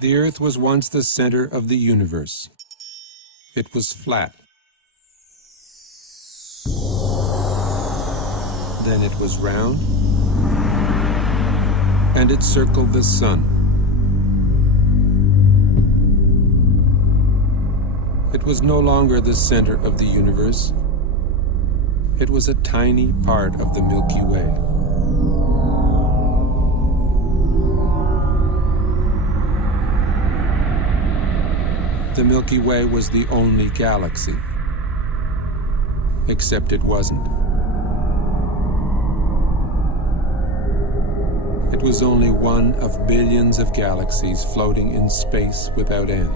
The Earth was once the center of the universe. It was flat. Then it was round, and it circled the sun. It was no longer the center of the universe. It was a tiny part of the Milky Way. The Milky Way was the only galaxy, except it wasn't. It was only one of billions of galaxies floating in space without end.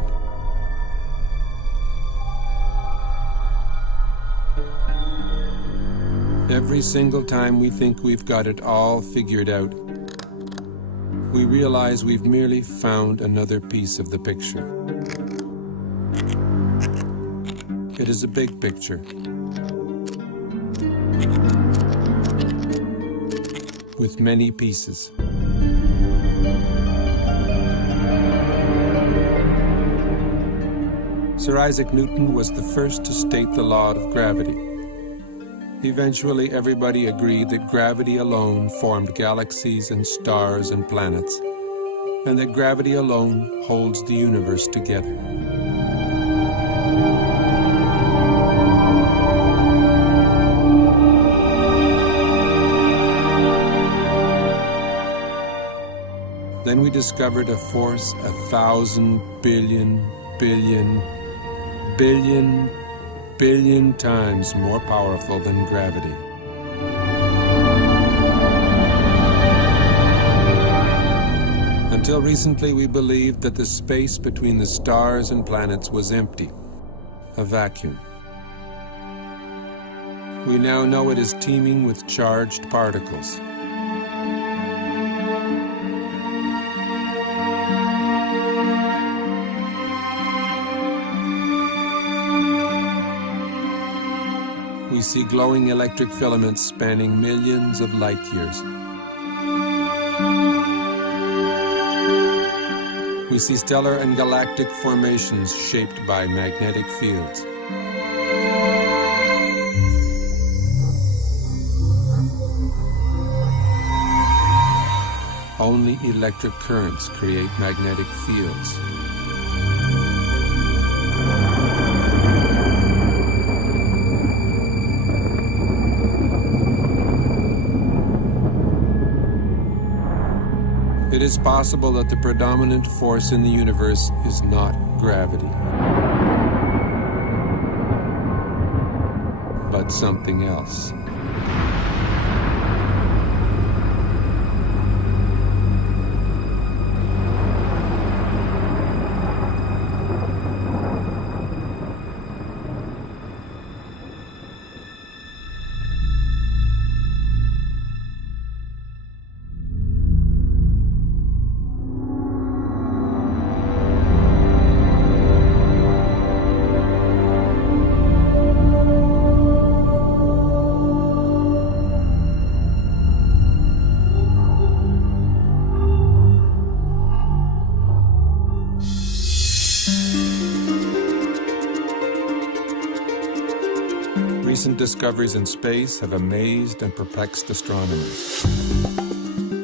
Every single time we think we've got it all figured out, we realize we've merely found another piece of the picture. It is a big picture, with many pieces. Sir Isaac Newton was the first to state the law of gravity. Eventually, everybody agreed that gravity alone formed galaxies and stars and planets, and that gravity alone holds the universe together. Then we discovered a force 1,000 billion times more powerful than gravity. Until recently, we believed that the space between the stars and planets was empty, a vacuum. We now know it is teeming with charged particles. We see glowing electric filaments spanning millions of light years. We see stellar and galactic formations shaped by magnetic fields. Only electric currents create magnetic fields. It is possible that the predominant force in the universe is not gravity, but something else. Recent discoveries in space have amazed and perplexed astronomers.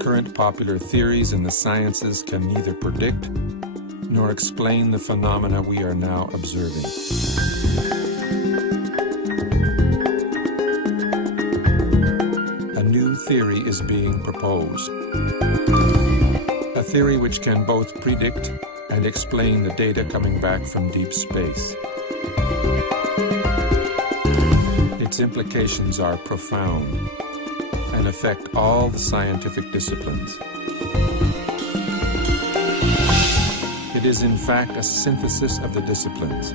Current popular theories in the sciences can neither predict nor explain the phenomena we are now observing. A new theory is being proposed. A theory which can both predict and explain the data coming back from deep space. Its implications are profound and affect all the scientific disciplines. It is in fact a synthesis of the disciplines.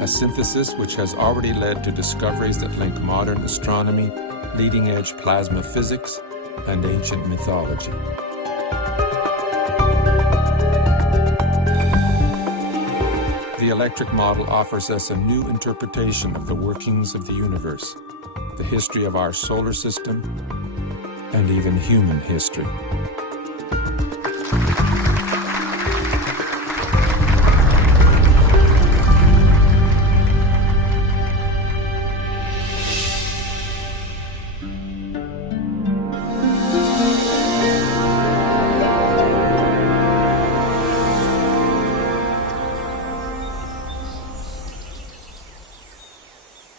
A synthesis which has already led to discoveries that link modern astronomy, leading-edge plasma physics, and ancient mythology. The electric model offers us a new interpretation of the workings of the universe, the history of our solar system, and even human history.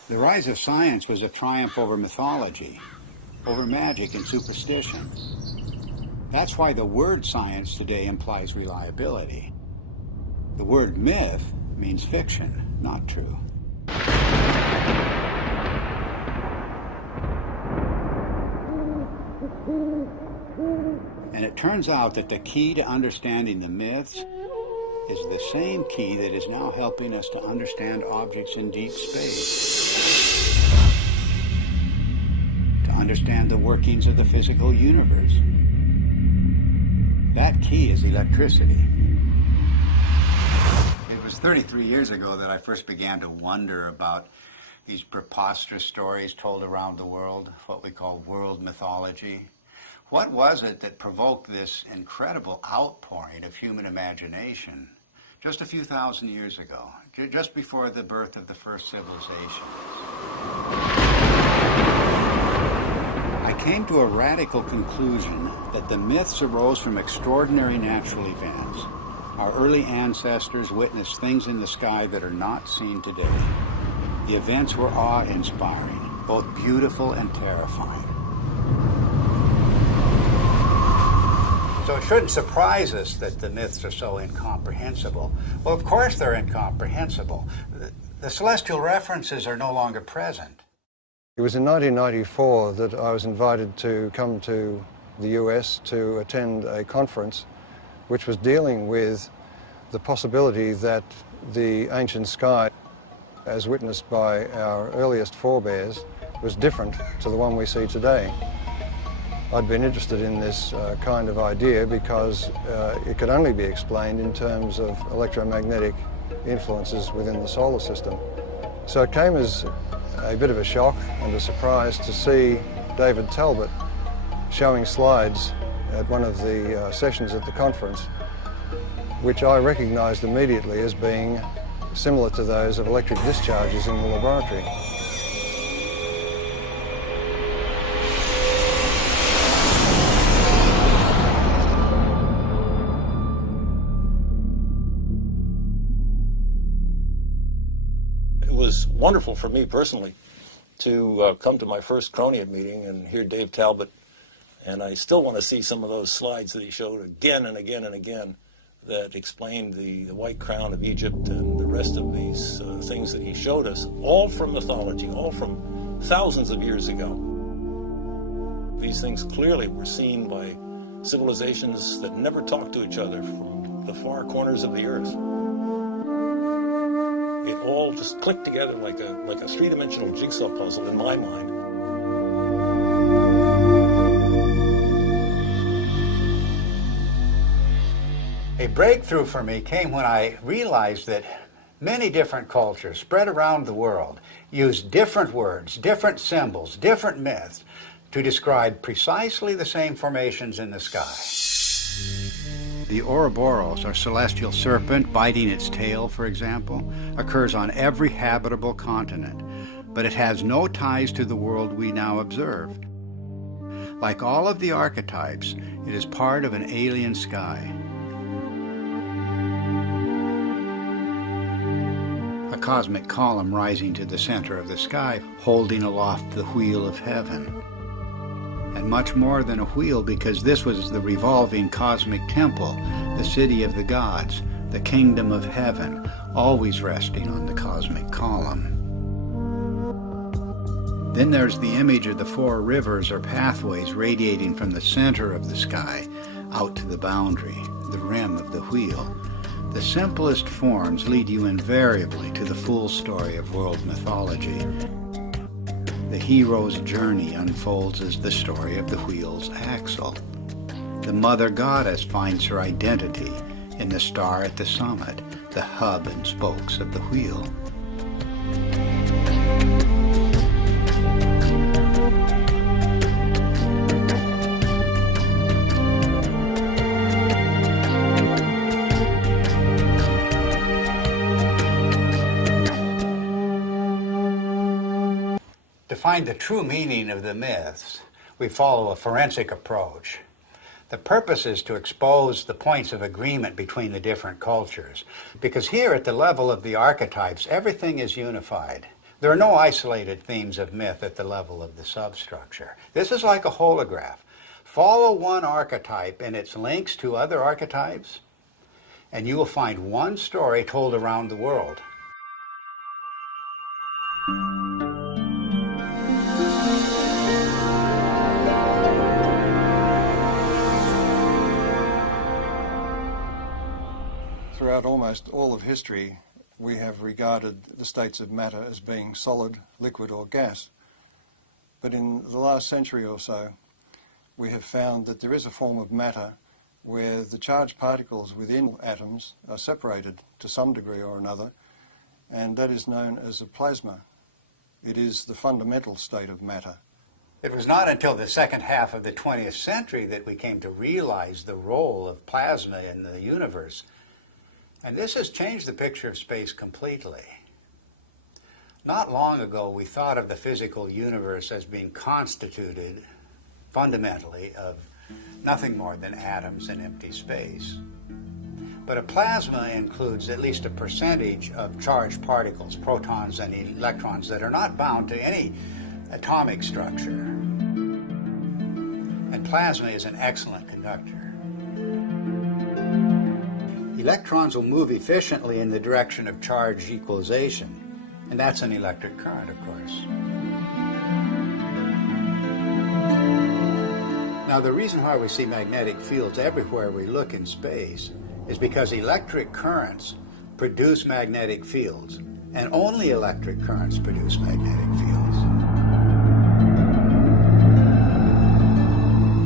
The rise of science was a triumph over mythology, over magic and superstition. That's why the word science today implies reliability. The word myth means fiction, not true. And it turns out that the key to understanding the myths is the same key that is now helping us to understand objects in deep space, to understand the workings of the physical universe. That key is electricity. It was 33 years ago that I first began to wonder about these preposterous stories told around the world, what we call world mythology. What was it that provoked this incredible outpouring of human imagination just a few thousand years ago, just before the birth of the first civilization? I came to a radical conclusion that the myths arose from extraordinary natural events. Our early ancestors witnessed things in the sky that are not seen today. The events were awe-inspiring, both beautiful and terrifying. So it shouldn't surprise us that the myths are so incomprehensible. Well, of course they're incomprehensible. The celestial references are no longer present. It was in 1994 that I was invited to come to the US to attend a conference which was dealing with the possibility that the ancient sky, as witnessed by our earliest forebears, was different to the one we see today. I'd been interested in this kind of idea because it could only be explained in terms of electromagnetic influences within the solar system. So it came as a bit of a shock and a surprise to see David Talbot showing slides at one of the sessions at the conference, which I recognized immediately as being similar to those of electric discharges in the laboratory. It was wonderful for me personally to come to my first Cronian meeting and hear Dave Talbot, and I still want to see some of those slides that he showed again and again and again that explained the white crown of Egypt and the rest of these things that he showed us, all from mythology, all from thousands of years ago. These things clearly were seen by civilizations that never talked to each other from the far corners of the earth. It all just clicked together like a three-dimensional jigsaw puzzle in my mind. A breakthrough for me came when I realized that many different cultures spread around the world use different words, different symbols, different myths to describe precisely the same formations in the sky. The Ouroboros, or celestial serpent biting its tail, for example, occurs on every habitable continent, but it has no ties to the world we now observe. Like all of the archetypes, it is part of an alien sky. A cosmic column rising to the center of the sky, holding aloft the wheel of heaven. And much more than a wheel, because this was the revolving cosmic temple, the city of the gods, the kingdom of heaven, always resting on the cosmic column. Then there's the image of the four rivers or pathways radiating from the center of the sky out to the boundary, the rim of the wheel. The simplest forms lead you invariably to the full story of world mythology. The hero's journey unfolds as the story of the wheel's axle. The mother goddess finds her identity in the star at the summit, the hub and spokes of the wheel. To find the true meaning of the myths, we follow a forensic approach. The purpose is to expose the points of agreement between the different cultures, because here at the level of the archetypes, everything is unified. There are no isolated themes of myth at the level of the substructure. This is like a holograph. Follow one archetype and its links to other archetypes, and you will find one story told around the world. Throughout almost all of history, we have regarded the states of matter as being solid, liquid or gas. But in the last century or so, we have found that there is a form of matter where the charged particles within atoms are separated to some degree or another, and that is known as a plasma. It is the fundamental state of matter. It was not until the second half of the 20th century that we came to realize the role of plasma in the universe. And this has changed the picture of space completely. Not long ago, we thought of the physical universe as being constituted fundamentally of nothing more than atoms and empty space. But a plasma includes at least a percentage of charged particles, protons and electrons, that are not bound to any atomic structure. And plasma is an excellent conductor. Electrons will move efficiently in the direction of charge equalization, and that's an electric current, of course. Now, the reason why we see magnetic fields everywhere we look in space is because electric currents produce magnetic fields, and only electric currents produce magnetic fields.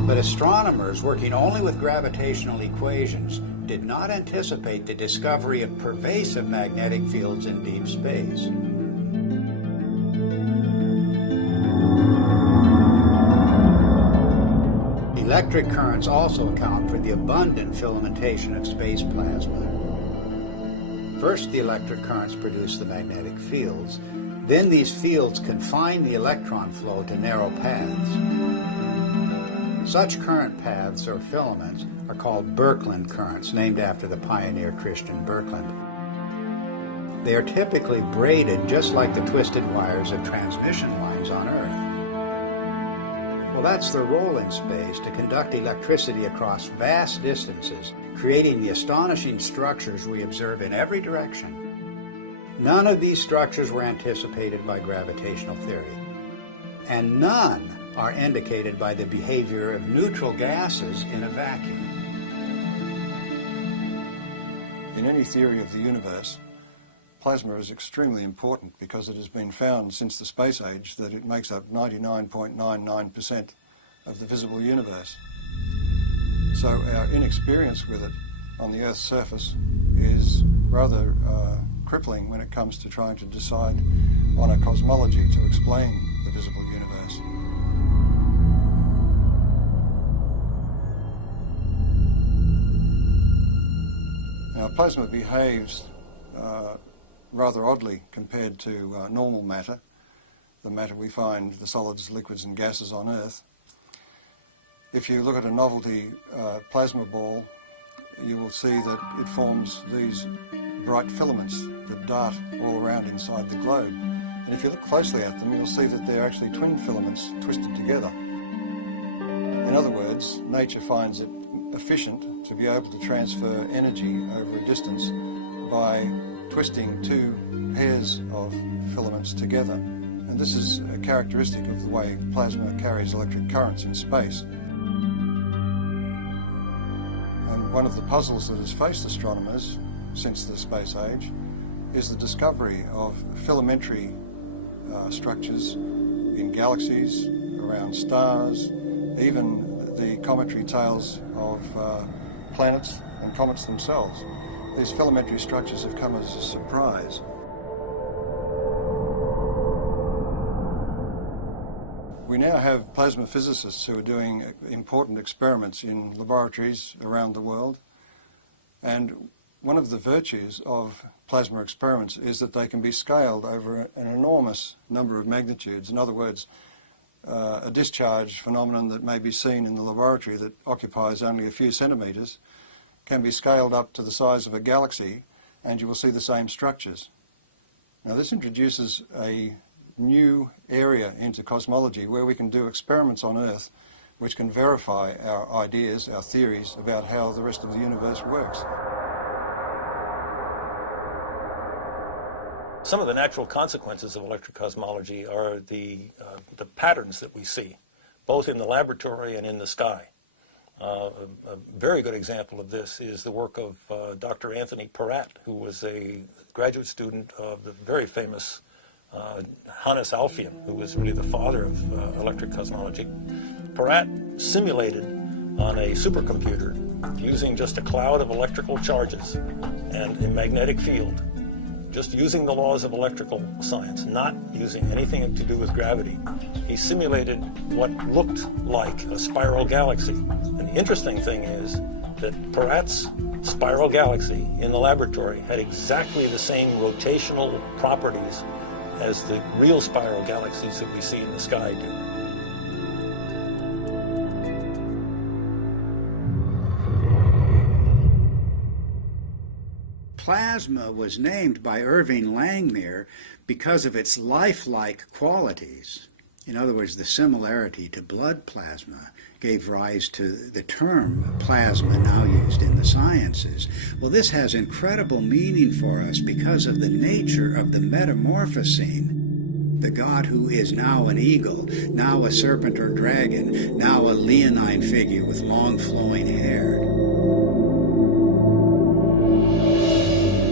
But astronomers working only with gravitational equations did not anticipate the discovery of pervasive magnetic fields in deep space. Electric currents also account for the abundant filamentation of space plasma. First, the electric currents produce the magnetic fields. Then these fields confine the electron flow to narrow paths. Such current paths, or filaments, are called Birkeland currents, named after the pioneer Christian Birkeland. They are typically braided just like the twisted wires of transmission lines on Earth. Well, that's their role in space, to conduct electricity across vast distances, creating the astonishing structures we observe in every direction. None of these structures were anticipated by gravitational theory, and none are indicated by the behavior of neutral gases in a vacuum. In any theory of the universe, plasma is extremely important because it has been found since the space age that it makes up 99.99% of the visible universe. So our inexperience with it on the Earth's surface is rather crippling when it comes to trying to decide on a cosmology to explain the visible universe. Now, plasma behaves rather oddly compared to normal matter, the matter we find, the solids, liquids and gases on Earth. If you look at a novelty plasma ball, you will see that it forms these bright filaments that dart all around inside the globe. And if you look closely at them, you'll see that they're actually twin filaments twisted together. In other words, nature finds it efficient to be able to transfer energy over a distance by twisting two pairs of filaments together. And this is a characteristic of the way plasma carries electric currents in space. And one of the puzzles that has faced astronomers since the space age is the discovery of filamentary structures in galaxies, around stars, even the cometary tails of planets and comets themselves. These filamentary structures have come as a surprise. We now have plasma physicists who are doing important experiments in laboratories around the world, and one of the virtues of plasma experiments is that they can be scaled over an enormous number of magnitudes. In other words, a discharge phenomenon that may be seen in the laboratory that occupies only a few centimetres can be scaled up to the size of a galaxy, and you will see the same structures. Now this introduces a new area into cosmology where we can do experiments on Earth which can verify our ideas, our theories about how the rest of the universe works. Some of the natural consequences of electric cosmology are the patterns that we see, both in the laboratory and in the sky. A very good example of this is the work of Dr. Anthony Peratt, who was a graduate student of the very famous Hannes Alfvén, who was really the father of electric cosmology. Peratt simulated on a supercomputer using just a cloud of electrical charges and a magnetic field, just using the laws of electrical science, not using anything to do with gravity. He simulated what looked like a spiral galaxy. And the interesting thing is that Peratt's spiral galaxy in the laboratory had exactly the same rotational properties as the real spiral galaxies that we see in the sky do. Plasma was named by Irving Langmuir because of its lifelike qualities. In other words, the similarity to blood plasma gave rise to the term plasma now used in the sciences. Well, this has incredible meaning for us because of the nature of the metamorphosing. The God who is now an eagle, now a serpent or dragon, now a leonine figure with long flowing hair.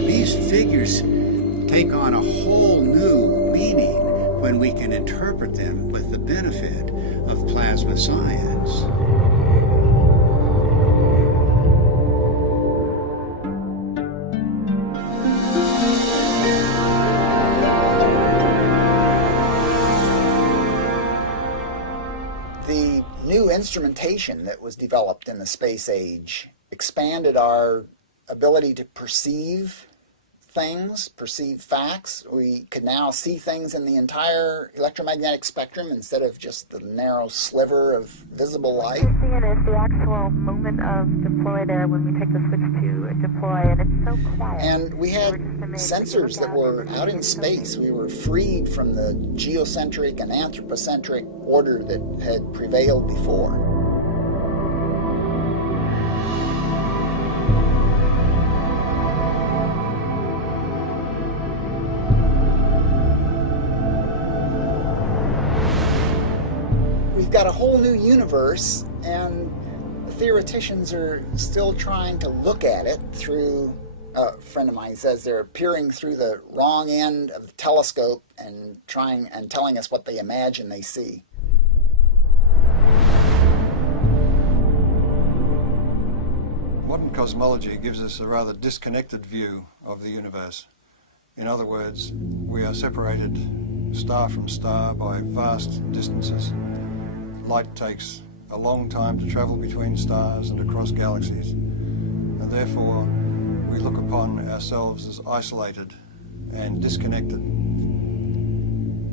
These figures take on a whole new meaning when we can interpret them with the benefit of plasma science. The new instrumentation that was developed in the space age expanded our ability to perceive things, perceive facts. We could now see things in the entire electromagnetic spectrum instead of just the narrow sliver of visible light. What you're seeing is the actual moment of deploy there when we take the switch to deploy, and it's so quiet. And we had sensors that were out in space. We were freed from the geocentric and anthropocentric order that had prevailed before. Got a whole new universe, and the theoreticians are still trying to look at it through, a friend of mine says they're peering through the wrong end of the telescope and telling us what they imagine they see. Modern cosmology gives us a rather disconnected view of the universe. In other words, we are separated star from star by vast distances. Light takes a long time to travel between stars and across galaxies, and therefore we look upon ourselves as isolated and disconnected.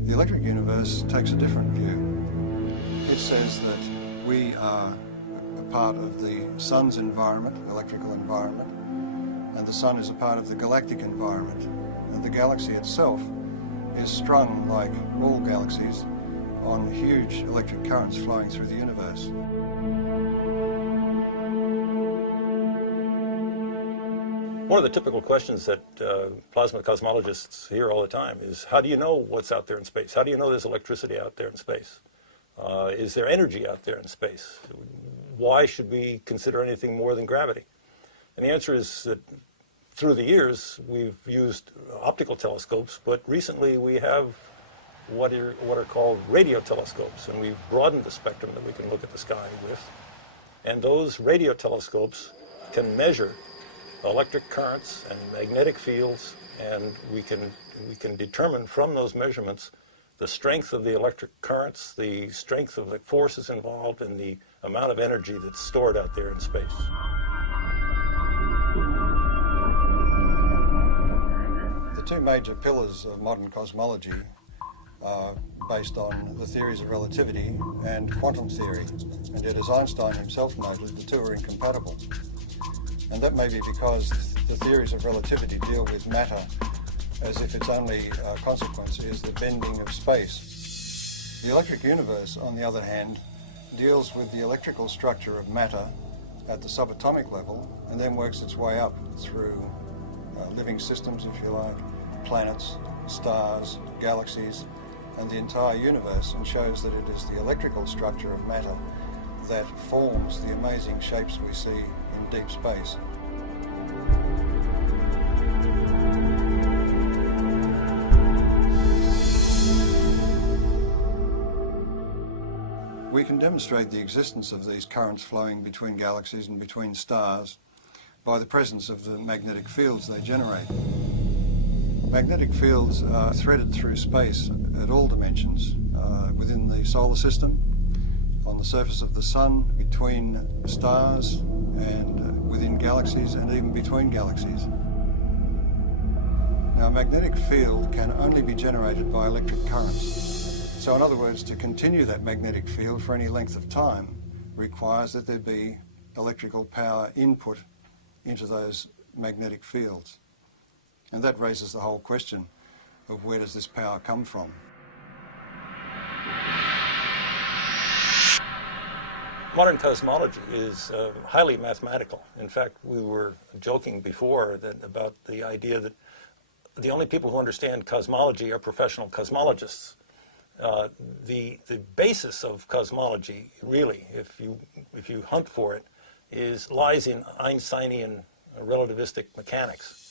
The electric universe takes a different view. It says that we are a part of the sun's environment, electrical environment, and the sun is a part of the galactic environment, and the galaxy itself is strung, like all galaxies, on huge electric currents flowing through the universe. One of the typical questions that plasma cosmologists hear all the time is, how do you know what's out there in space? How do you know there's electricity out there in space? Is there energy out there in space? Why should we consider anything more than gravity? And the answer is that through the years we've used optical telescopes, but recently we have what are called radio telescopes, and we've broadened the spectrum that we can look at the sky with. And those radio telescopes can measure electric currents and magnetic fields, and we can determine from those measurements the strength of the electric currents, the strength of the forces involved, and the amount of energy that's stored out there in space. The two major pillars of modern cosmology are based on the theories of relativity and quantum theory, and yet as Einstein himself noted, the two are incompatible. And that may be because the theories of relativity deal with matter as if its only consequence is the bending of space. The electric universe, on the other hand, deals with the electrical structure of matter at the subatomic level and then works its way up through living systems, if you like, planets, stars, galaxies, and the entire universe, and shows that it is the electrical structure of matter that forms the amazing shapes we see in deep space. We can demonstrate the existence of these currents flowing between galaxies and between stars by the presence of the magnetic fields they generate. Magnetic fields are threaded through space at all dimensions, within the solar system, on the surface of the sun, between stars, and within galaxies, and even between galaxies. Now, a magnetic field can only be generated by electric currents. So in other words, to continue that magnetic field for any length of time requires that there be electrical power input into those magnetic fields. And that raises the whole question of where does this power come from? Modern cosmology is highly mathematical. In fact, we were joking before about the idea that the only people who understand cosmology are professional cosmologists. The basis of cosmology, really, if you hunt for it, lies in Einsteinian relativistic mechanics.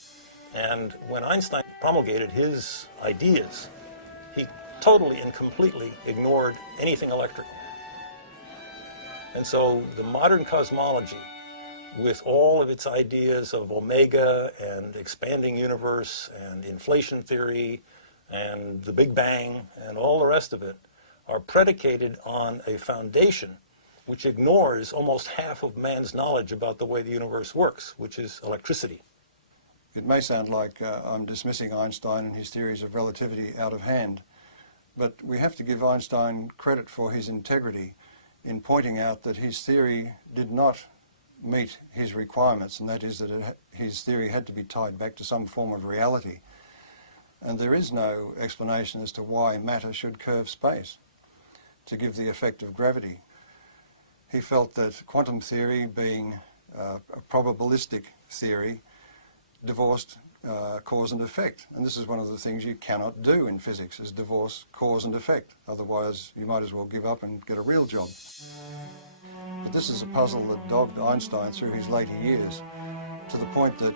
And when Einstein promulgated his ideas, he totally and completely ignored anything electrical. And so the modern cosmology, with all of its ideas of omega and expanding universe and inflation theory and the Big Bang and all the rest of it, are predicated on a foundation which ignores almost half of man's knowledge about the way the universe works, which is electricity. It may sound like I'm dismissing Einstein and his theories of relativity out of hand, but we have to give Einstein credit for his integrity in pointing out that his theory did not meet his requirements, and that is that his theory had to be tied back to some form of reality. And there is no explanation as to why matter should curve space to give the effect of gravity. He felt that quantum theory, being a probabilistic theory, divorced cause and effect. And this is one of the things you cannot do in physics, is divorce cause and effect. Otherwise, you might as well give up and get a real job. But this is a puzzle that dogged Einstein through his later years, to the point that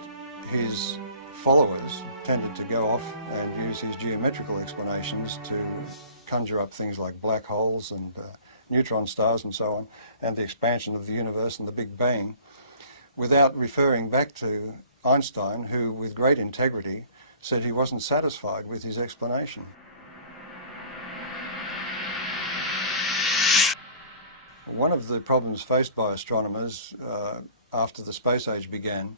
his followers tended to go off and use his geometrical explanations to conjure up things like black holes and neutron stars and so on, and the expansion of the universe and the Big Bang, without referring back to Einstein, who, with great integrity, said he wasn't satisfied with his explanation. One of the problems faced by astronomers after the space age began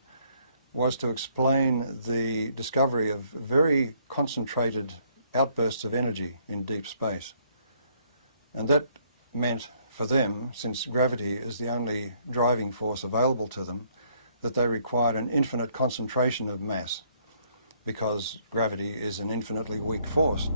was to explain the discovery of very concentrated outbursts of energy in deep space. And that meant for them, since gravity is the only driving force available to them, that they required an infinite concentration of mass, because gravity is an infinitely weak force.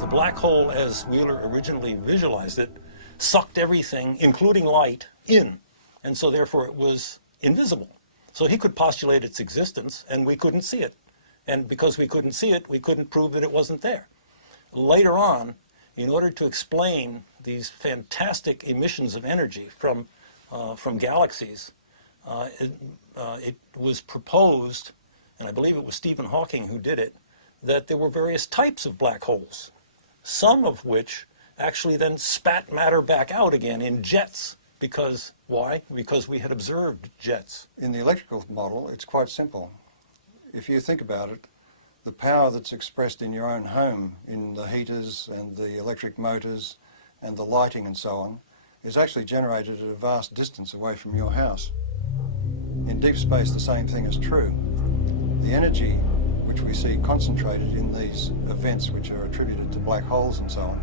The black hole, as Wheeler originally visualized it, sucked everything, including light, in, and so therefore it was invisible. So he could postulate its existence, and we couldn't see it. And because we couldn't see it, we couldn't prove that it wasn't there. Later on, in order to explain these fantastic emissions of energy from galaxies, it was proposed, and I believe it was Stephen Hawking who did it, that there were various types of black holes, some of which actually then spat matter back out again in jets. Because, why? Because we had observed jets. In the electrical model, it's quite simple. If you think about it, the power that's expressed in your own home, in the heaters and the electric motors and the lighting and so on, is actually generated at a vast distance away from your house. In deep space, the same thing is true. The energy which we see concentrated in these events which are attributed to black holes and so on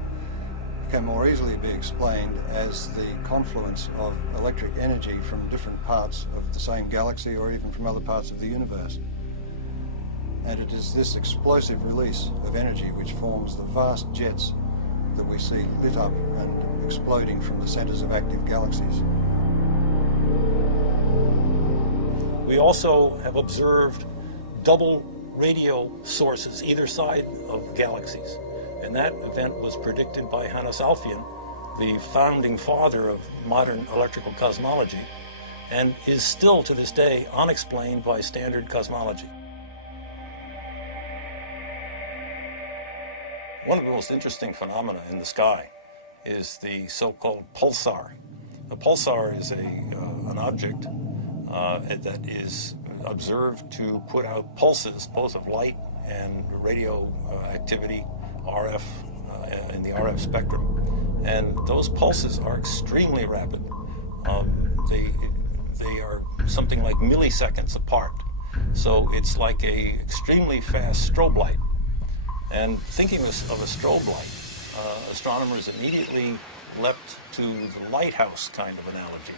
can more easily be explained as the confluence of electric energy from different parts of the same galaxy or even from other parts of the universe. And it is this explosive release of energy which forms the vast jets that we see lit up and exploding from the centers of active galaxies. We also have observed double radio sources either side of galaxies. And that event was predicted by Hannes Alfvén, the founding father of modern electrical cosmology, and is still to this day unexplained by standard cosmology. One of the most interesting phenomena in the sky is the so-called pulsar. A pulsar is an object that is observed to put out pulses, both of light and radio activity, RF, in the RF spectrum. And those pulses are extremely rapid. They are something like milliseconds apart. So it's like a extremely fast strobe light. And thinking of a strobe light, astronomers immediately leapt to the lighthouse kind of analogy.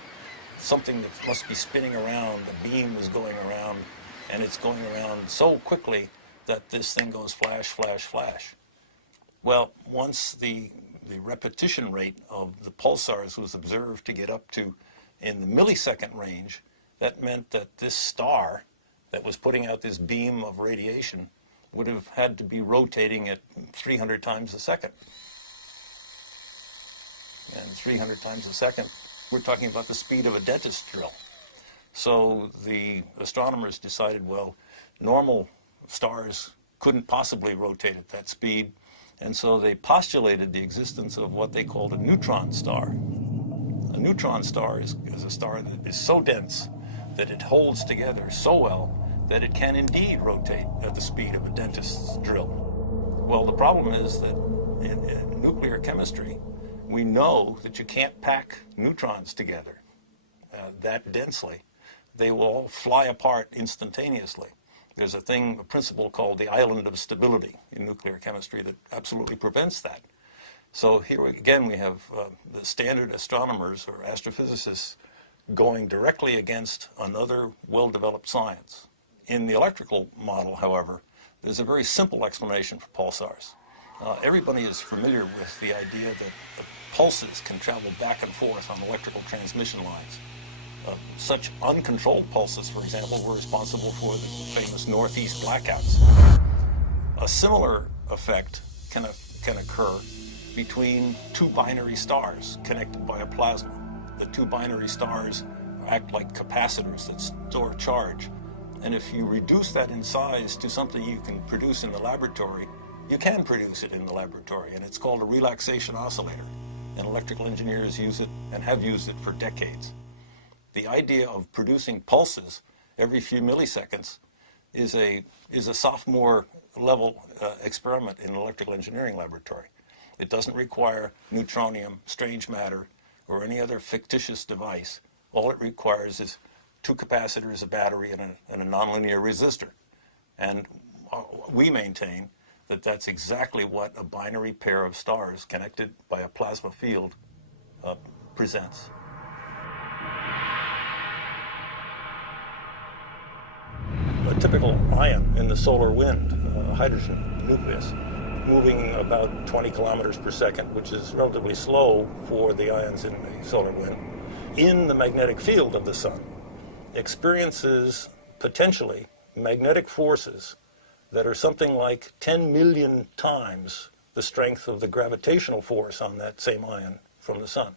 Something that must be spinning around, the beam is going around, and it's going around so quickly that this thing goes flash, flash, flash. Well, once the repetition rate of the pulsars was observed to get up to in the millisecond range, that meant that this star that was putting out this beam of radiation would have had to be rotating at 300 times a second. And 300 times a second, we're talking about the speed of a dentist drill. So the astronomers decided, well, normal stars couldn't possibly rotate at that speed, and so they postulated the existence of what they called a neutron star. A neutron star is a star that is so dense that it holds together so well that it can indeed rotate at the speed of a dentist's drill. Well, the problem is that in nuclear chemistry, we know that you can't pack neutrons together that densely. They will all fly apart instantaneously. There's a principle called the island of stability in nuclear chemistry that absolutely prevents that. So here again we have the standard astronomers or astrophysicists going directly against another well-developed science. In the electrical model, however, there's a very simple explanation for pulsars. Everybody is familiar with the idea that the pulses can travel back and forth on electrical transmission lines. Such uncontrolled pulses, for example, were responsible for the famous Northeast blackouts. A similar effect can occur between two binary stars connected by a plasma. The two binary stars act like capacitors that store charge. And if you reduce that in size to something you can produce in the laboratory, you can produce it in the laboratory, and it's called a relaxation oscillator. And electrical engineers use it and have used it for decades. The idea of producing pulses every few milliseconds is a sophomore level experiment in an electrical engineering laboratory. It doesn't require neutronium, strange matter, or any other fictitious device. All it requires is two capacitors, a battery, and a nonlinear resistor. And we maintain that that's exactly what a binary pair of stars connected by a plasma field presents. A typical ion in the solar wind, hydrogen nucleus, moving about 20 kilometers per second, which is relatively slow for the ions in the solar wind, in the magnetic field of the sun, experiences potentially magnetic forces that are something like 10 million times the strength of the gravitational force on that same ion from the sun.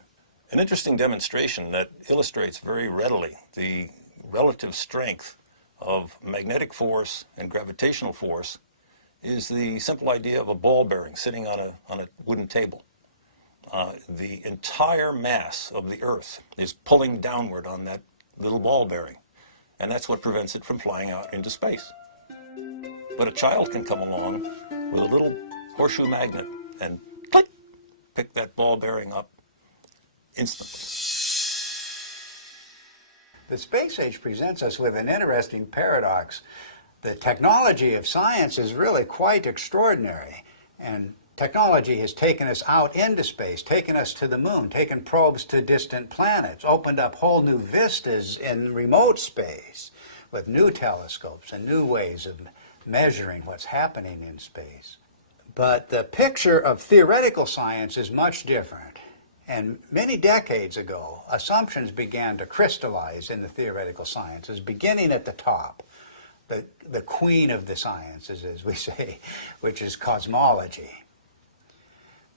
An interesting demonstration that illustrates very readily the relative strength of magnetic force and gravitational force is the simple idea of a ball bearing sitting on a wooden table. The entire mass of the Earth is pulling downward on that little ball bearing, and that's what prevents it from flying out into space. But a child can come along with a little horseshoe magnet and click, pick that ball bearing up instantly. The space age presents us with an interesting paradox. The technology of science is really quite extraordinary, and Technology has taken us out into space, taken us to the moon, taken probes to distant planets, opened up whole new vistas in remote space with new telescopes and new ways of measuring what's happening in space. But the picture of theoretical science is much different. And many decades ago, assumptions began to crystallize in the theoretical sciences, beginning at the top, the queen of the sciences, as we say, which is cosmology.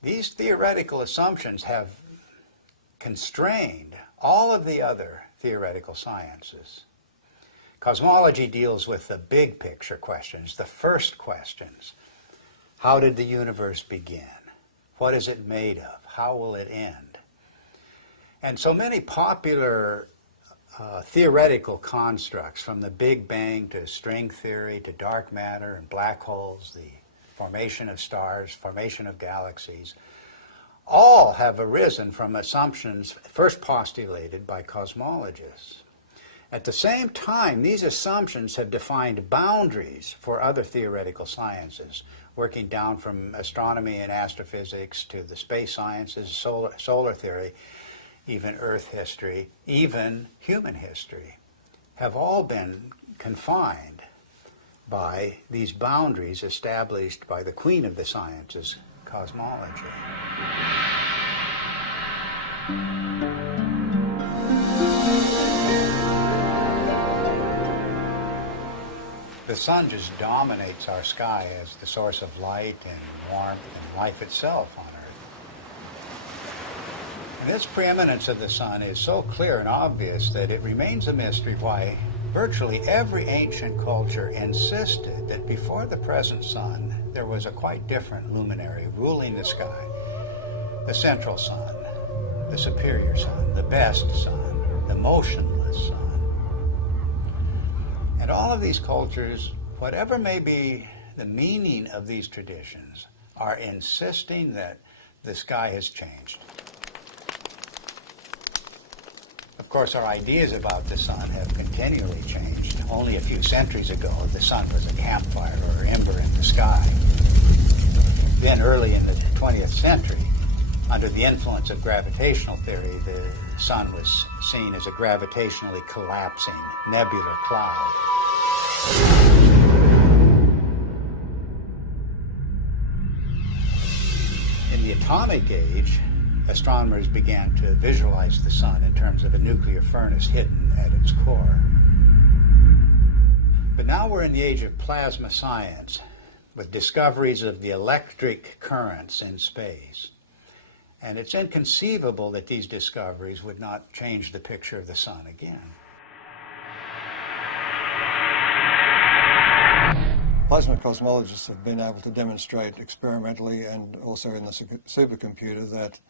These theoretical assumptions have constrained all of the other theoretical sciences. Cosmology deals with the big picture questions, the first questions. How did the universe begin? What is it made of? How will it end? And so many popular theoretical constructs, from the Big Bang to string theory to dark matter and black holes, the formation of stars, formation of galaxies, all have arisen from assumptions first postulated by cosmologists. At the same time, these assumptions have defined boundaries for other theoretical sciences, working down from astronomy and astrophysics to the space sciences, solar theory, even Earth history, even human history, have all been confined by these boundaries established by the queen of the sciences, cosmology. The sun just dominates our sky as the source of light and warmth and life itself on Earth. And this preeminence of the sun is so clear and obvious that it remains a mystery why virtually every ancient culture insisted that before the present sun, there was a quite different luminary ruling the sky. The central sun, the superior sun, the best sun, the motionless sun. And all of these cultures, whatever may be the meaning of these traditions, are insisting that the sky has changed. Of course, our ideas about the sun have continually changed. Only a few centuries ago, the sun was a campfire or ember in the sky. Then early in the 20th century, under the influence of gravitational theory, the sun was seen as a gravitationally collapsing nebular cloud. In the atomic age, astronomers began to visualize the sun in terms of a nuclear furnace hidden at its core. But now we're in the age of plasma science, with discoveries of the electric currents in space. And it's inconceivable that these discoveries would not change the picture of the sun again. Plasma cosmologists have been able to demonstrate experimentally and also in the supercomputer that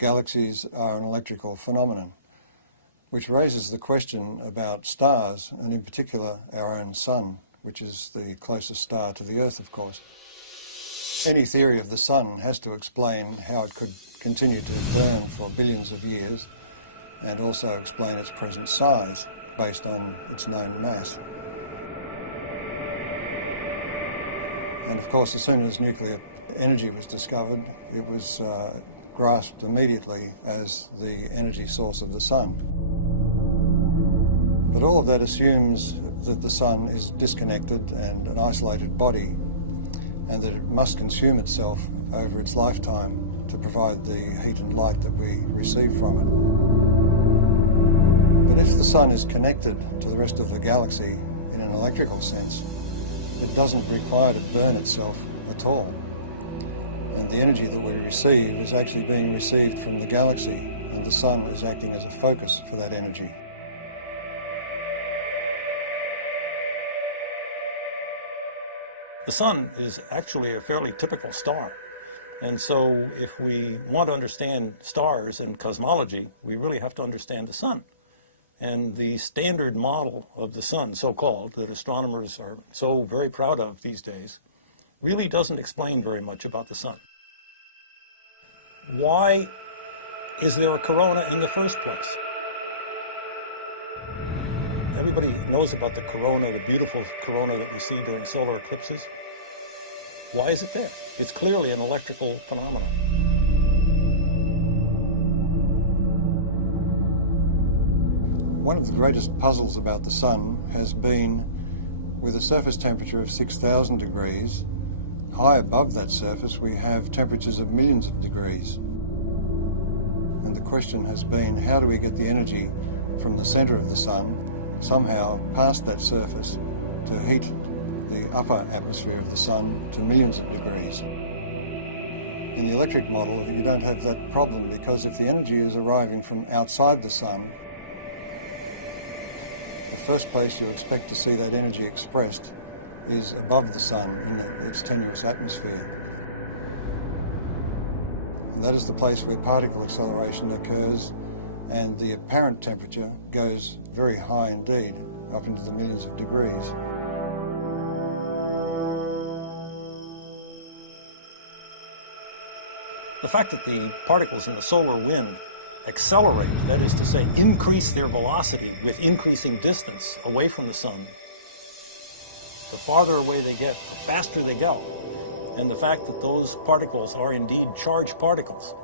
galaxies are an electrical phenomenon, which raises the question about stars, and in particular our own sun, which is the closest star to the Earth, of course. Any theory of the sun has to explain how it could continue to burn for billions of years, and also explain its present size based on its known mass. And of course, as soon as nuclear energy was discovered, it was grasped immediately as the energy source of the sun. But all of that assumes that the sun is disconnected and an isolated body, and that it must consume itself over its lifetime to provide the heat and light that we receive from it. But if the sun is connected to the rest of the galaxy in an electrical sense, it doesn't require to burn itself at all. And the energy that we receive is actually being received from the galaxy, and the sun is acting as a focus for that energy. The sun is actually a fairly typical star. And so if we want to understand stars and cosmology, we really have to understand the sun. And the standard model of the sun, so-called, that astronomers are so very proud of these days, really doesn't explain very much about the sun. Why is there a corona in the first place? Everybody knows about the corona, the beautiful corona that we see during solar eclipses. Why is it there? It's clearly an electrical phenomenon. One of the greatest puzzles about the sun has been, with a surface temperature of 6,000 degrees, high above that surface we have temperatures of millions of degrees. And the question has been, how do we get the energy from the centre of the sun somehow past that surface to heat the upper atmosphere of the sun to millions of degrees? In the electric model, you don't have that problem, because if the energy is arriving from outside the sun, the first place you expect to see that energy expressed is above the sun in its tenuous atmosphere. And that is the place where particle acceleration occurs, and the apparent temperature goes very high indeed, up into the millions of degrees. The fact that the particles in the solar wind accelerate, that is to say, increase their velocity with increasing distance away from the sun, the farther away they get, the faster they go. And the fact that those particles are indeed charged particles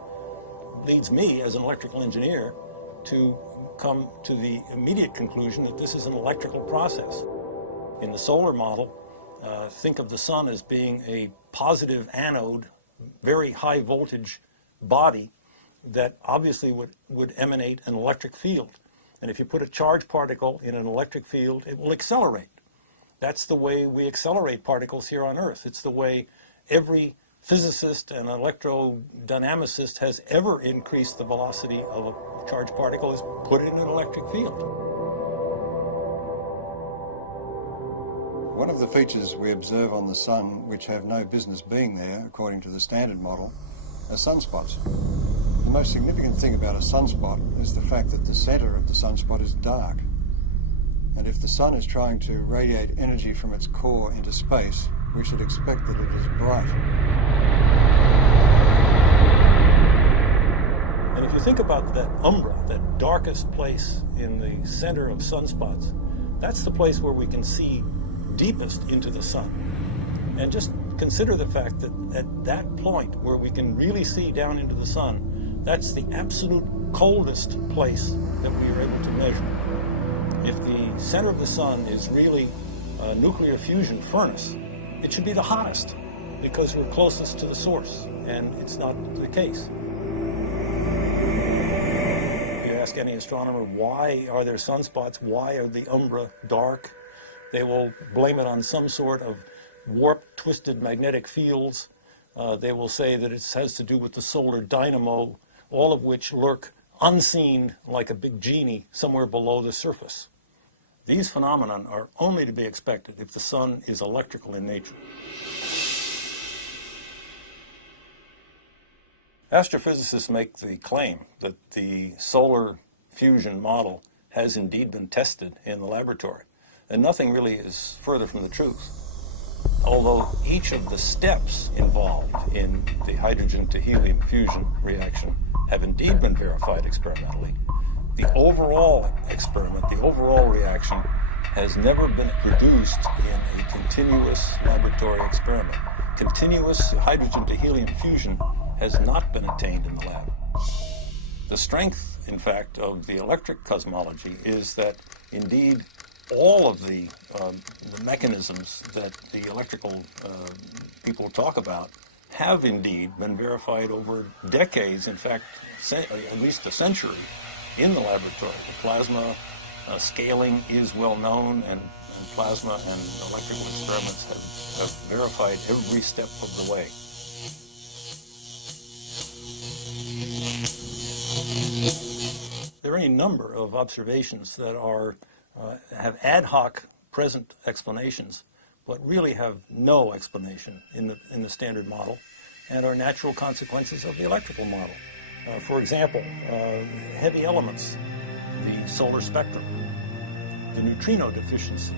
leads me, as an electrical engineer, to come to the immediate conclusion that this is an electrical process. In the solar model, think of the sun as being a positive anode, very high voltage body that obviously would emanate an electric field. And if you put a charged particle in an electric field, it will accelerate. That's the way we accelerate particles here on Earth. It's the way every physicist and electrodynamicist has ever increased the velocity of a charged particle, is put it in an electric field. One of the features we observe on the sun, which have no business being there, according to the standard model, are sunspots. The most significant thing about a sunspot is the fact that the centre of the sunspot is dark. And if the sun is trying to radiate energy from its core into space, we should expect that it is bright. And if you think about that umbra, that darkest place in the center of sunspots, that's the place where we can see deepest into the sun. And just consider the fact that at that point where we can really see down into the sun, that's the absolute coldest place that we are able to measure. If the center of the sun is really a nuclear fusion furnace, it should be the hottest because we're closest to the source, and it's not the case. If you ask any astronomer, why are there sunspots? Why are the umbra dark? They will blame it on some sort of warped, twisted magnetic fields. They will say that it has to do with the solar dynamo, all of which lurk unseen like a big genie somewhere below the surface. These phenomena are only to be expected if the sun is electrical in nature. Astrophysicists make the claim that the solar fusion model has indeed been tested in the laboratory, and nothing really is further from the truth. Although each of the steps involved in the hydrogen to helium fusion reaction have indeed been verified experimentally, the overall experiment, the overall reaction, has never been produced in a continuous laboratory experiment. Continuous hydrogen to helium fusion has not been attained in the lab. The strength, in fact, of the electric cosmology is that indeed all of the mechanisms that the electrical people talk about have indeed been verified over decades, in fact, at least a century, in the laboratory. The plasma scaling is well known, and plasma and electrical experiments have verified every step of the way. There are any number of observations that have ad hoc present explanations, but really have no explanation in the standard model, and are natural consequences of the electrical model. For example, heavy elements, the solar spectrum, the neutrino deficiency,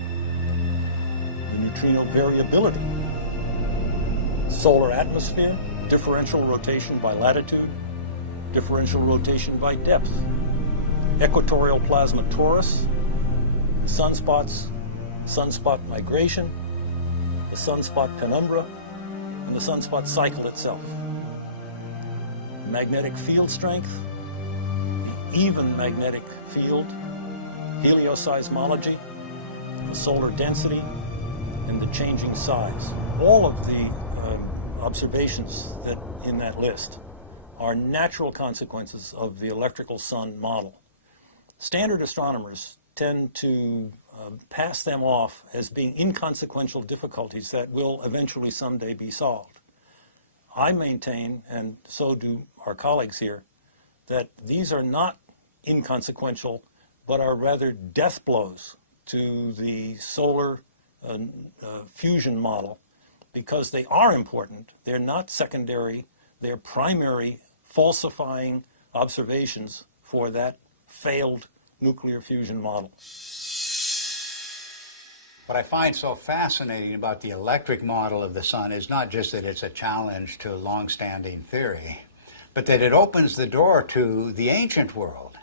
the neutrino variability, solar atmosphere, differential rotation by latitude, differential rotation by depth, equatorial plasma torus, sunspots, sunspot migration, the sunspot penumbra, and the sunspot cycle itself. Magnetic field strength, the even magnetic field, helioseismology, the solar density, and the changing size. All of the observations that in that list are natural consequences of the electrical sun model. Standard astronomers tend to pass them off as being inconsequential difficulties that will eventually someday be solved. I maintain, and so do our colleagues here, that these are not inconsequential, but are rather death blows to the solar fusion model, because they are important. They're not secondary. They're primary falsifying observations for that failed nuclear fusion model. What I find so fascinating about the electric model of the sun is not just that it's a challenge to long-standing theory, but that it opens the door to the ancient world,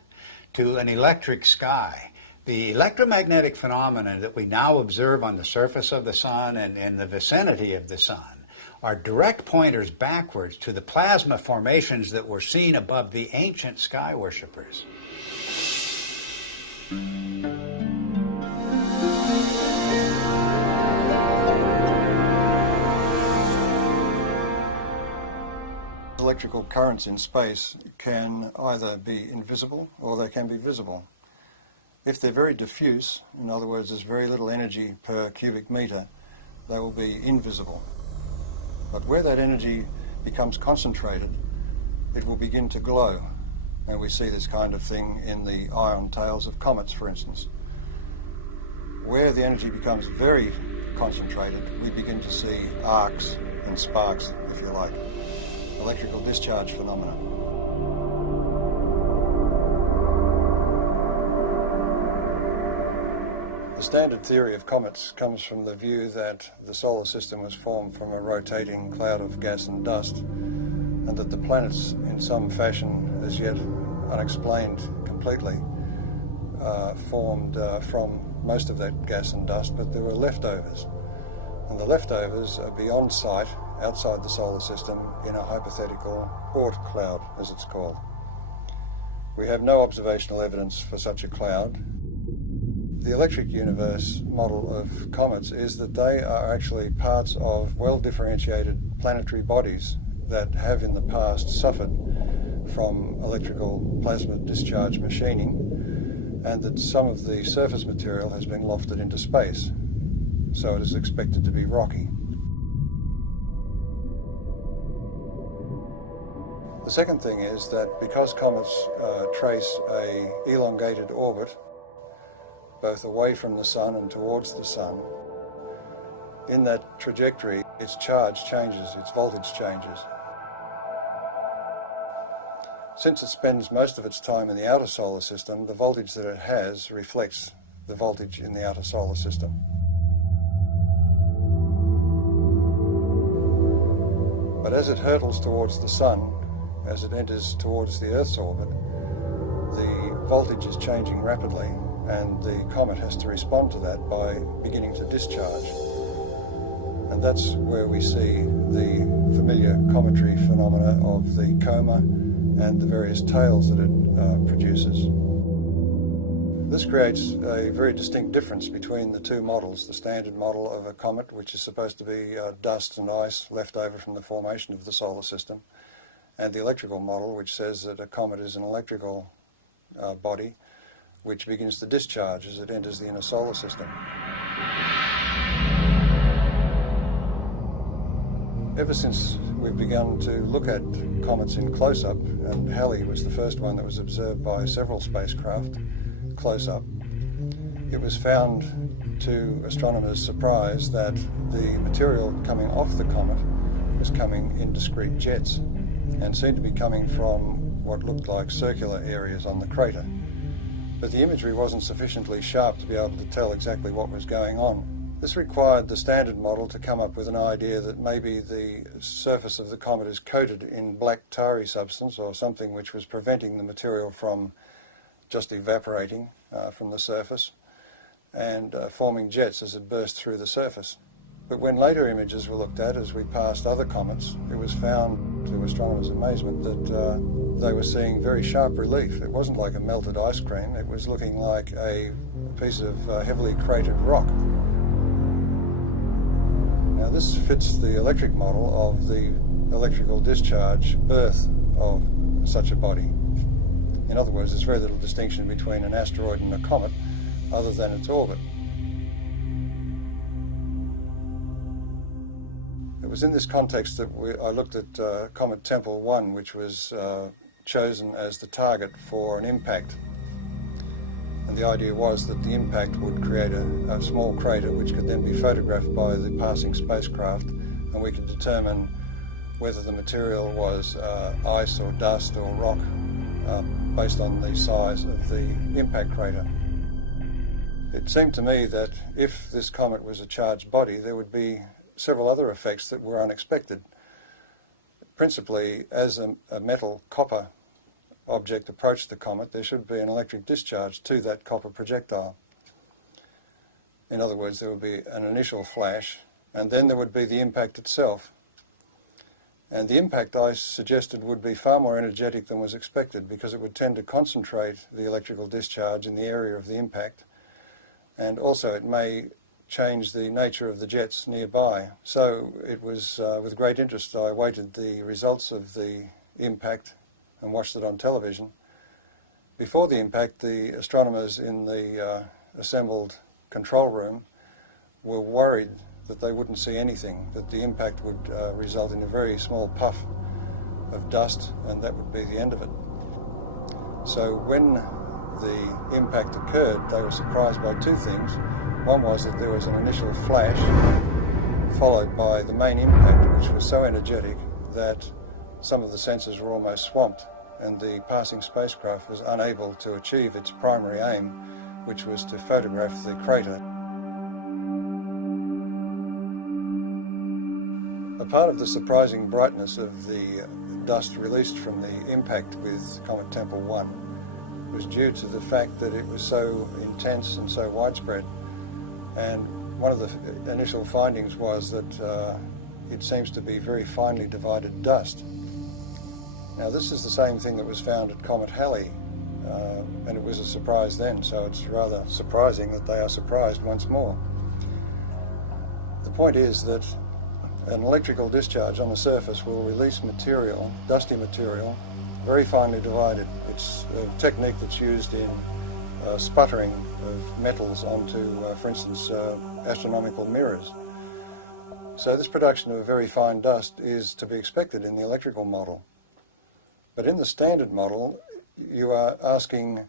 to an electric sky. The electromagnetic phenomena that we now observe on the surface of the sun and in the vicinity of the sun are direct pointers backwards to the plasma formations that were seen above the ancient sky worshippers. Electrical currents in space can either be invisible or they can be visible. If they're very diffuse, in other words, there's very little energy per cubic meter, they will be invisible. But where that energy becomes concentrated, it will begin to glow. And we see this kind of thing in the ion tails of comets, for instance. Where the energy becomes very concentrated, we begin to see arcs and sparks, if you like. Electrical discharge phenomena. The standard theory of comets comes from the view that the solar system was formed from a rotating cloud of gas and dust, and that the planets, in some fashion as yet unexplained completely, formed from most of that gas and dust, but there were leftovers. And the leftovers are beyond sight, outside the solar system, in a hypothetical Oort cloud, as it's called. We have no observational evidence for such a cloud. The electric universe model of comets is that they are actually parts of well-differentiated planetary bodies that have in the past suffered from electrical plasma discharge machining, and that some of the surface material has been lofted into space, so it is expected to be rocky. The second thing is that because comets trace an elongated orbit, both away from the sun and towards the sun, in that trajectory, its charge changes, its voltage changes. Since it spends most of its time in the outer solar system, the voltage that it has reflects the voltage in the outer solar system. But as it hurtles towards the sun, as it enters towards the Earth's orbit, the voltage is changing rapidly, and the comet has to respond to that by beginning to discharge. And that's where we see the familiar cometary phenomena of the coma and the various tails that it produces. This creates a very distinct difference between the two models, the standard model of a comet, which is supposed to be dust and ice left over from the formation of the solar system, and the electrical model, which says that a comet is an electrical body which begins to discharge as it enters the inner solar system. Ever since we've begun to look at comets in close-up, and Halley was the first one that was observed by several spacecraft close-up, it was found to astronomers' surprise that the material coming off the comet was coming in discrete jets and seemed to be coming from what looked like circular areas on the crater. But the imagery wasn't sufficiently sharp to be able to tell exactly what was going on. This required the standard model to come up with an idea that maybe the surface of the comet is coated in black tarry substance or something which was preventing the material from just evaporating from the surface and forming jets as it burst through the surface. But when later images were looked at as we passed other comets, it was found, to astronomers' amazement, that they were seeing very sharp relief. It wasn't like a melted ice cream, it was looking like a piece of heavily cratered rock. Now this fits the electric model of the electrical discharge birth of such a body. In other words, there's very little distinction between an asteroid and a comet other than its orbit. It was in this context that I looked at Comet Tempel 1, which was chosen as the target for an impact. And the idea was that the impact would create a small crater which could then be photographed by the passing spacecraft, and we could determine whether the material was ice or dust or rock based on the size of the impact crater. It seemed to me that if this comet was a charged body, there would be several other effects that were unexpected. Principally, as a metal copper object approached the comet, there should be an electric discharge to that copper projectile. In other words, there would be an initial flash, and then there would be the impact itself. And the impact, I suggested, would be far more energetic than was expected, because it would tend to concentrate the electrical discharge in the area of the impact, and also it may change the nature of the jets nearby. So it was with great interest I awaited the results of the impact and watched it on television. Before the impact, the astronomers in the assembled control room were worried that they wouldn't see anything, that the impact would result in a very small puff of dust, and that would be the end of it. So when the impact occurred, they were surprised by two things. One was that there was an initial flash followed by the main impact, which was so energetic that some of the sensors were almost swamped, and the passing spacecraft was unable to achieve its primary aim, which was to photograph the crater. A part of the surprising brightness of the dust released from the impact with Comet Tempel 1 was due to the fact that it was so intense and so widespread. And one of the initial findings was that it seems to be very finely divided dust. Now this is the same thing that was found at Comet Halley, and it was a surprise then, so it's rather surprising that they are surprised once more. The point is that an electrical discharge on the surface will release material, dusty material, very finely divided. It's a technique that's used in sputtering of metals onto, for instance, astronomical mirrors. So this production of very fine dust is to be expected in the electrical model. But in the standard model, you are asking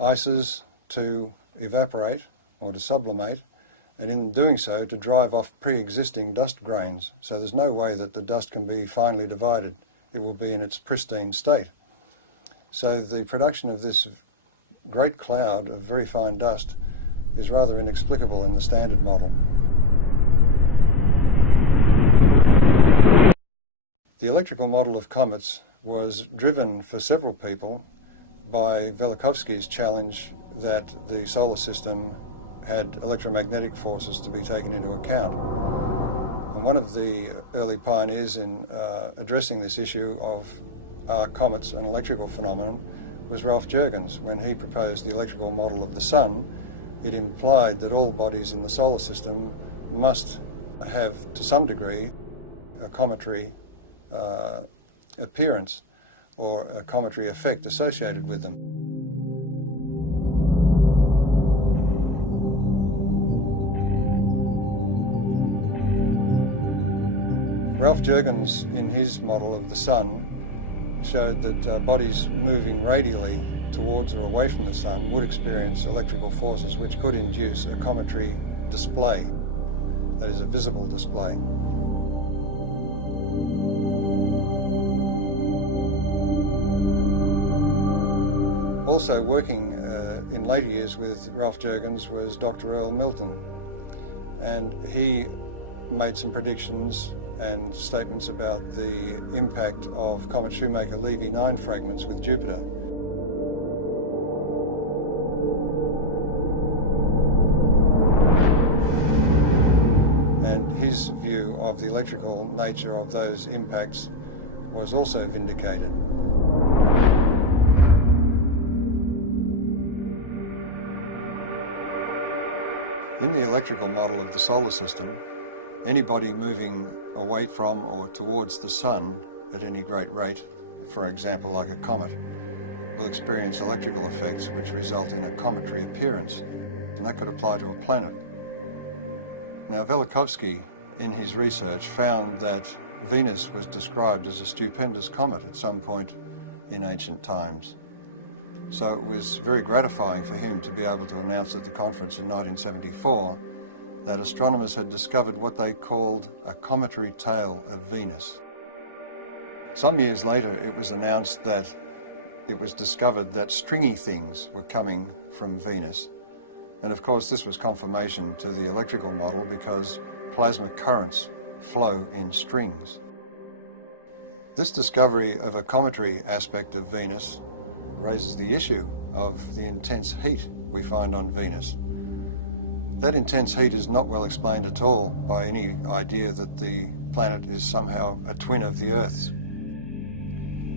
ices to evaporate or to sublimate, and in doing so to drive off pre-existing dust grains. So there's no way that the dust can be finely divided. It will be in its pristine state. So the production of this great cloud of very fine dust is rather inexplicable in the standard model. The electrical model of comets was driven for several people by Velikovsky's challenge that the solar system had electromagnetic forces to be taken into account. And one of the early pioneers in addressing this issue of are comets an electrical phenomenon was Ralph Jurgens. When he proposed the electrical model of the Sun, it implied that all bodies in the solar system must have, to some degree, a cometary appearance or a cometary effect associated with them. Ralph Jurgens, in his model of the Sun, showed that bodies moving radially towards or away from the Sun would experience electrical forces which could induce a cometary display, that is, a visible display. Also working in later years with Ralph Jurgens was Dr. Earl Milton, and he made some predictions and statements about the impact of Comet Shoemaker-Levy 9 fragments with Jupiter. And his of the electrical nature of those impacts was also vindicated. In the electrical model of the solar system, any body moving away from or towards the sun at any great rate, for example like a comet, will experience electrical effects which result in a cometary appearance, and that could apply to a planet. Now, Velikovsky, in his research, found that Venus was described as a stupendous comet at some point in ancient times. So it was very gratifying for him to be able to announce at the conference in 1974 that astronomers had discovered what they called a cometary tail of Venus. Some years later, it was announced that it was discovered that stringy things were coming from Venus. And of course, this was confirmation to the electrical model because plasma currents flow in strings. This discovery of a cometary aspect of Venus raises the issue of the intense heat we find on Venus. That intense heat is not well explained at all by any idea that the planet is somehow a twin of the Earth's.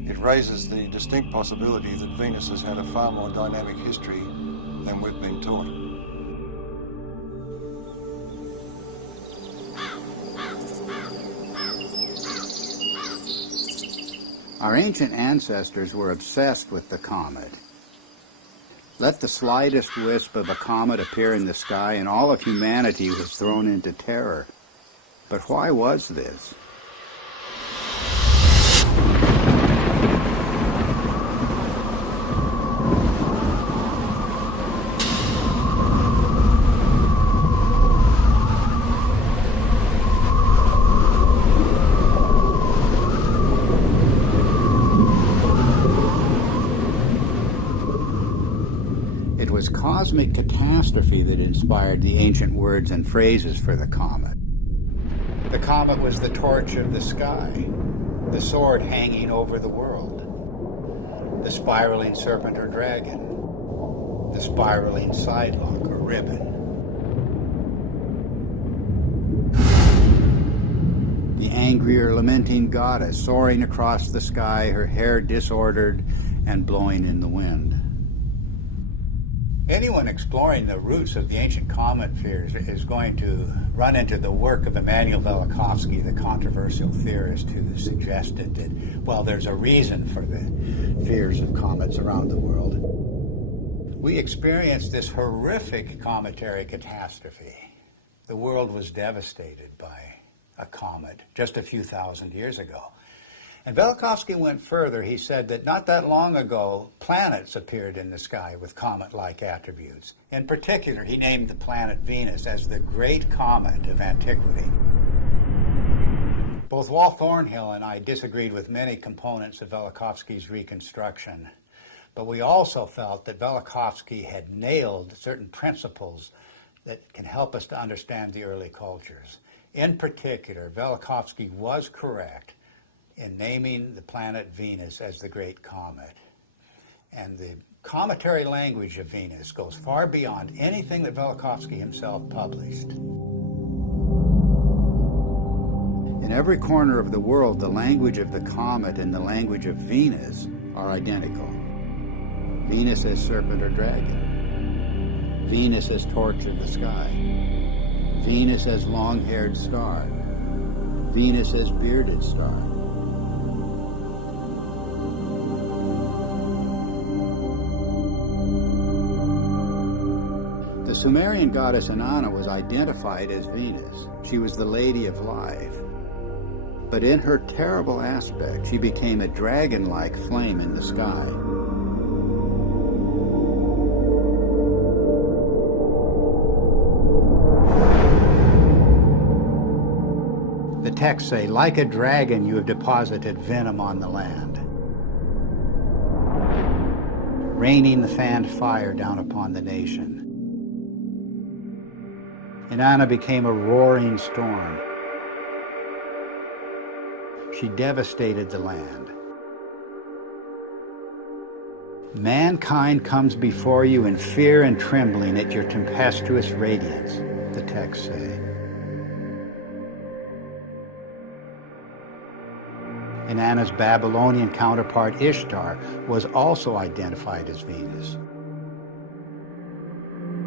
It raises the distinct possibility that Venus has had a far more dynamic history than we've been taught. Our ancient ancestors were obsessed with the comet. Let the slightest wisp of a comet appear in the sky and all of humanity was thrown into terror. But why was this? Cosmic catastrophe that inspired the ancient words and phrases for the comet. The comet was the torch of the sky, the sword hanging over the world, the spiraling serpent or dragon, the spiraling sidelock or ribbon. The angry or lamenting goddess soaring across the sky, her hair disordered and blowing in the wind. Anyone exploring the roots of the ancient comet fears is going to run into the work of Immanuel Velikovsky, the controversial theorist who suggested that, well, there's a reason for the fears of comets around the world. We experienced this horrific cometary catastrophe. The world was devastated by a comet just a few thousand years ago. And Velikovsky went further. He said that not that long ago, planets appeared in the sky with comet-like attributes. In particular, he named the planet Venus as the great comet of antiquity. Both Walt Thornhill and I disagreed with many components of Velikovsky's reconstruction, but we also felt that Velikovsky had nailed certain principles that can help us to understand the early cultures. In particular, Velikovsky was correct in naming the planet Venus as the Great Comet. And the cometary language of Venus goes far beyond anything that Velikovsky himself published. In every corner of the world, the language of the comet and the language of Venus are identical. Venus as serpent or dragon. Venus as torch of the sky. Venus as long-haired star. Venus as bearded star. The Sumerian goddess Inanna was identified as Venus. She was the Lady of Life. But in her terrible aspect, she became a dragon-like flame in the sky. The texts say, like a dragon, you have deposited venom on the land, raining the fanned fire down upon the nation. Inanna became a roaring storm. She devastated the land. Mankind comes before you in fear and trembling at your tempestuous radiance, the texts say. Inanna's Babylonian counterpart Ishtar was also identified as Venus.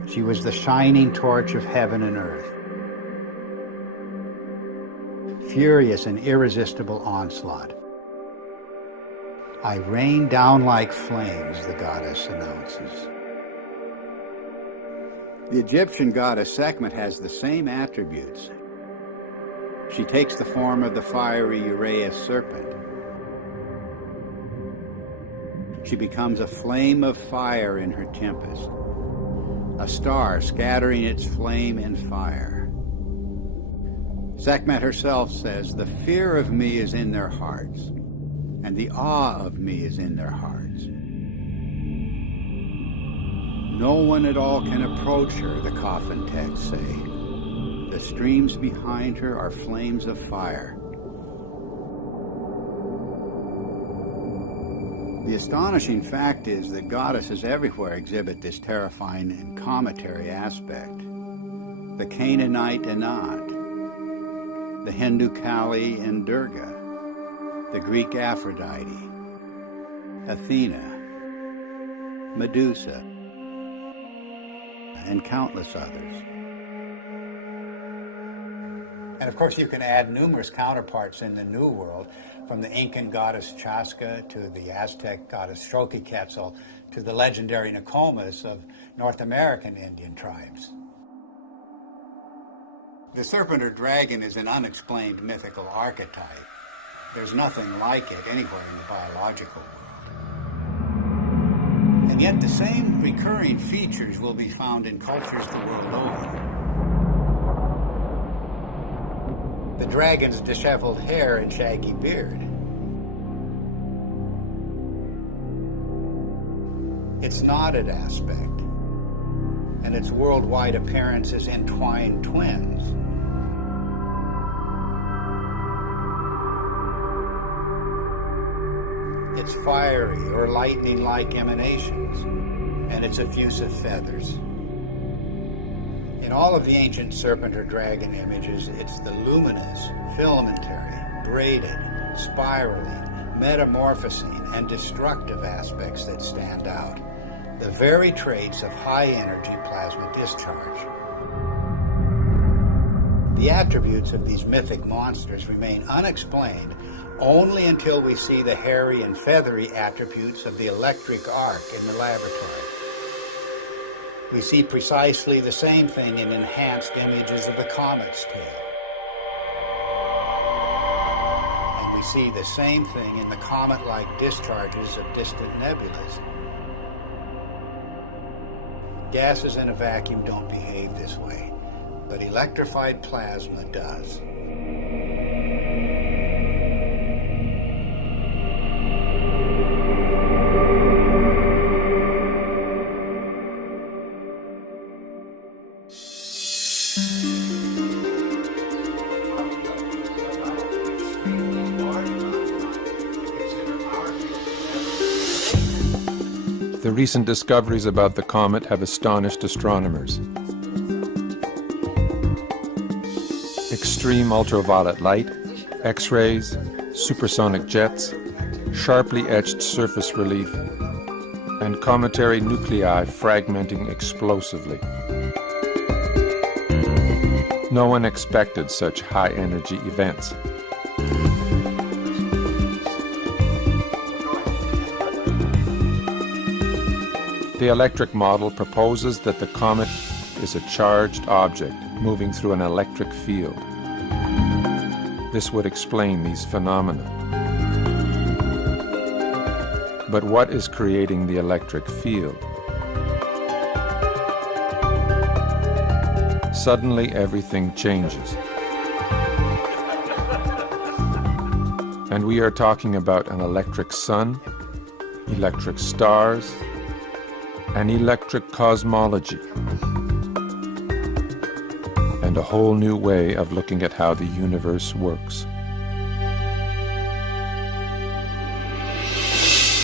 She was the shining torch of heaven and earth. Furious and irresistible onslaught. I rain down like flames, the goddess announces. The Egyptian goddess Sekhmet has the same attributes. She takes the form of the fiery Uraeus serpent. She becomes a flame of fire in her tempest, a star scattering its flame in fire. Sekhmet herself says, "The fear of me is in their hearts, and the awe of me is in their hearts. No one at all can approach her," the coffin texts say. The streams behind her are flames of fire. The astonishing fact is that goddesses everywhere exhibit this terrifying and cometary aspect. The Canaanite Inat, the Hindu Kali and Durga, the Greek Aphrodite, Athena, Medusa, and countless others. And of course, you can add numerous counterparts in the New World, from the Incan goddess Chasca to the Aztec goddess Xochiquetzal to the legendary Nokomis of North American Indian tribes. The serpent or dragon is an unexplained mythical archetype. There's nothing like it anywhere in the biological world. And yet the same recurring features will be found in cultures the world over. The dragon's disheveled hair and shaggy beard. Its knotted aspect, and its worldwide appearance as entwined twins. Its fiery or lightning-like emanations, and its effusive feathers. In all of the ancient serpent or dragon images, it's the luminous, filamentary, braided, spiraling, metamorphosing, and destructive aspects that stand out. The very traits of high-energy plasma discharge. The attributes of these mythic monsters remain unexplained only until we see the hairy and feathery attributes of the electric arc in the laboratory. We see precisely the same thing in enhanced images of the comet's tail. And we see the same thing in the comet-like discharges of distant nebulas. Gases in a vacuum don't behave this way, but electrified plasma does. The recent discoveries about the comet have astonished astronomers. Extreme ultraviolet light, X-rays, supersonic jets, sharply etched surface relief, and cometary nuclei fragmenting explosively. No one expected such high-energy events. The electric model proposes that the comet is a charged object moving through an electric field. This would explain these phenomena. But what is creating the electric field? Suddenly, everything changes. And we are talking about an electric sun, electric stars, an electric cosmology, and a whole new way of looking at how the universe works.